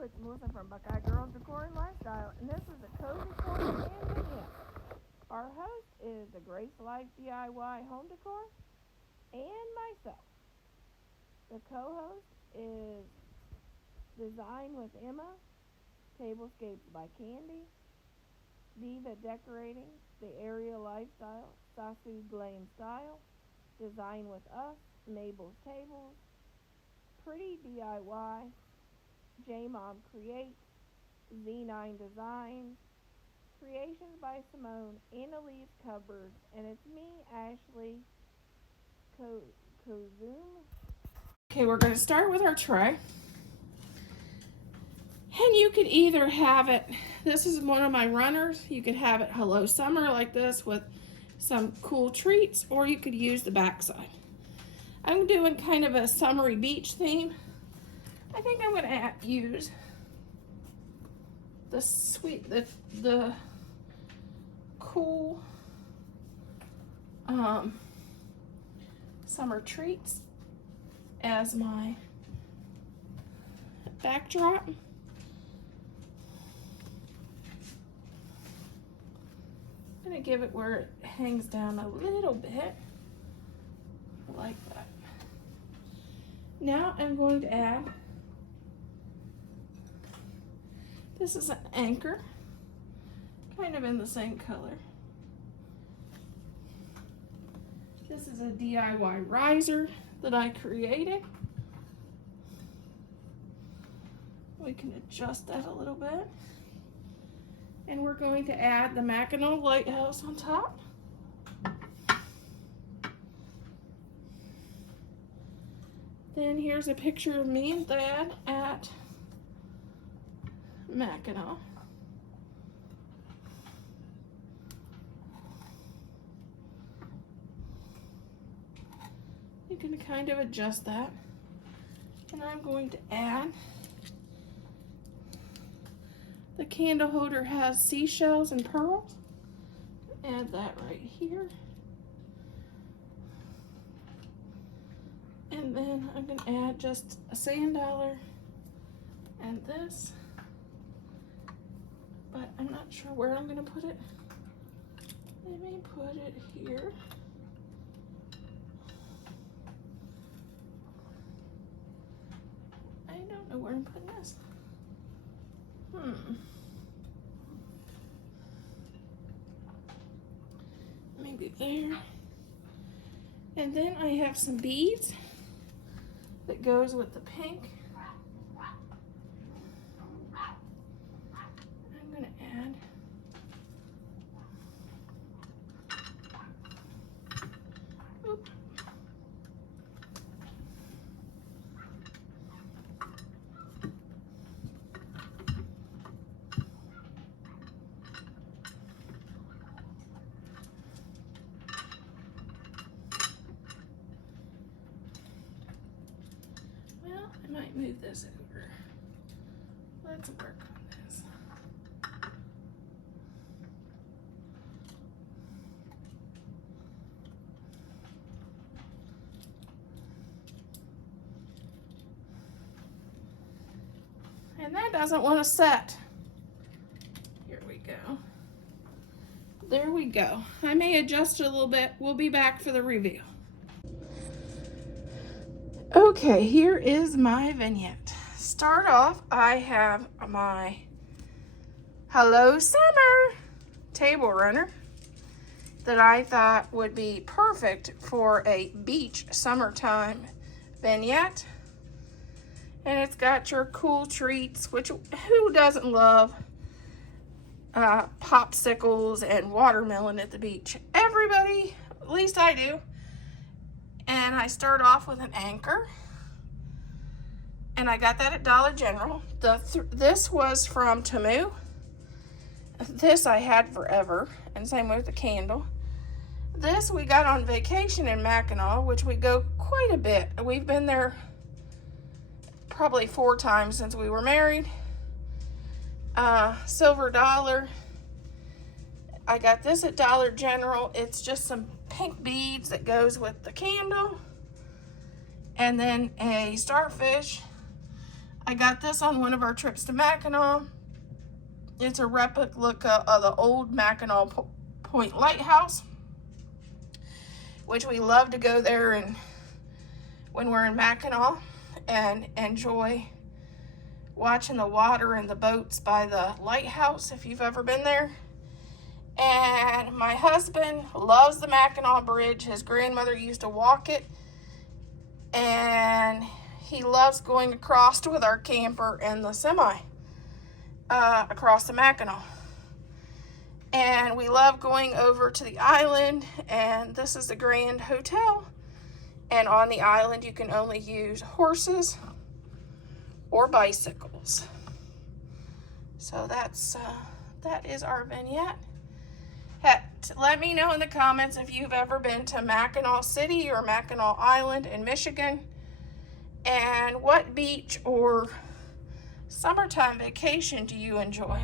It's Melissa from Buckeye Girls Decor and Lifestyle, and this is a cozy corner and vignette. Our host is the Grace Life DIY Home Decor and myself. The co-host is Design with Emma, Tablescapes by Candy, Diva Decorating, The Area Lifestyle, Sasu Glam Style, Design with Us, Mabel's Tables, Pretty DIY, J-Mom Creates, Z9 Designs, Creations by Simone, Annalise Cupboards, and it's me, Ashley Kozoom. Okay, we're going to start with our tray. And you could either have it, this is one of my runners, you could have it Hello Summer like this with some cool treats, or you could use the backside. I'm doing kind of a summery beach theme. I think I'm going to use the cool summer treats as my backdrop. I'm going to give it where it hangs down a little bit, like that. Now I'm going to add, this is an anchor, kind of in the same color. This is a DIY riser that I created. We can adjust that a little bit. And we're going to add the Mackinac Lighthouse on top. Then here's a picture of me and Dad at Mackinac. You can kind of adjust that. And I'm going to add, the candle holder has seashells and pearls. Add that right here. And then I'm going to add just a sand dollar and this. But I'm not sure where I'm going to put it. Let me put it here. I don't know where I'm putting this. Maybe there. And then I have some beads that goes with the pink. I'm going to add I might move this over. Let's work on this. And that doesn't want to set. Here we go. There we go. I may adjust it a little bit. We'll be back for the reveal. Okay, here is my vignette. Start off, I have my Hello Summer table runner that I thought would be perfect for a beach summertime vignette. And it's got your cool treats, which who doesn't love popsicles and watermelon at the beach? Everybody, at least I do. And I start off with an anchor. And I got that at Dollar General. This was from Temu. This I had forever. And same with the candle. This we got on vacation in Mackinac, which we go quite a bit. We've been there probably 4 times since we were married. Silver dollar. I got this at Dollar General. It's just some pink beads that goes with the candle. And then a starfish. I got this on one of our trips to Mackinac. It's a replica of the old Mackinac Point Lighthouse, which we love to go there and when we're in Mackinac and enjoy watching the water and the boats by the lighthouse, if you've ever been there. And my husband loves the Mackinac Bridge. His grandmother used to walk it, and he loves going across with our camper and the semi across the Mackinac. And we love going over to the island, and this is the Grand Hotel. And on the island, you can only use horses or bicycles. So that is our vignette. Let me know in the comments if you've ever been to Mackinac City or Mackinac Island in Michigan, and what beach or summertime vacation do you enjoy?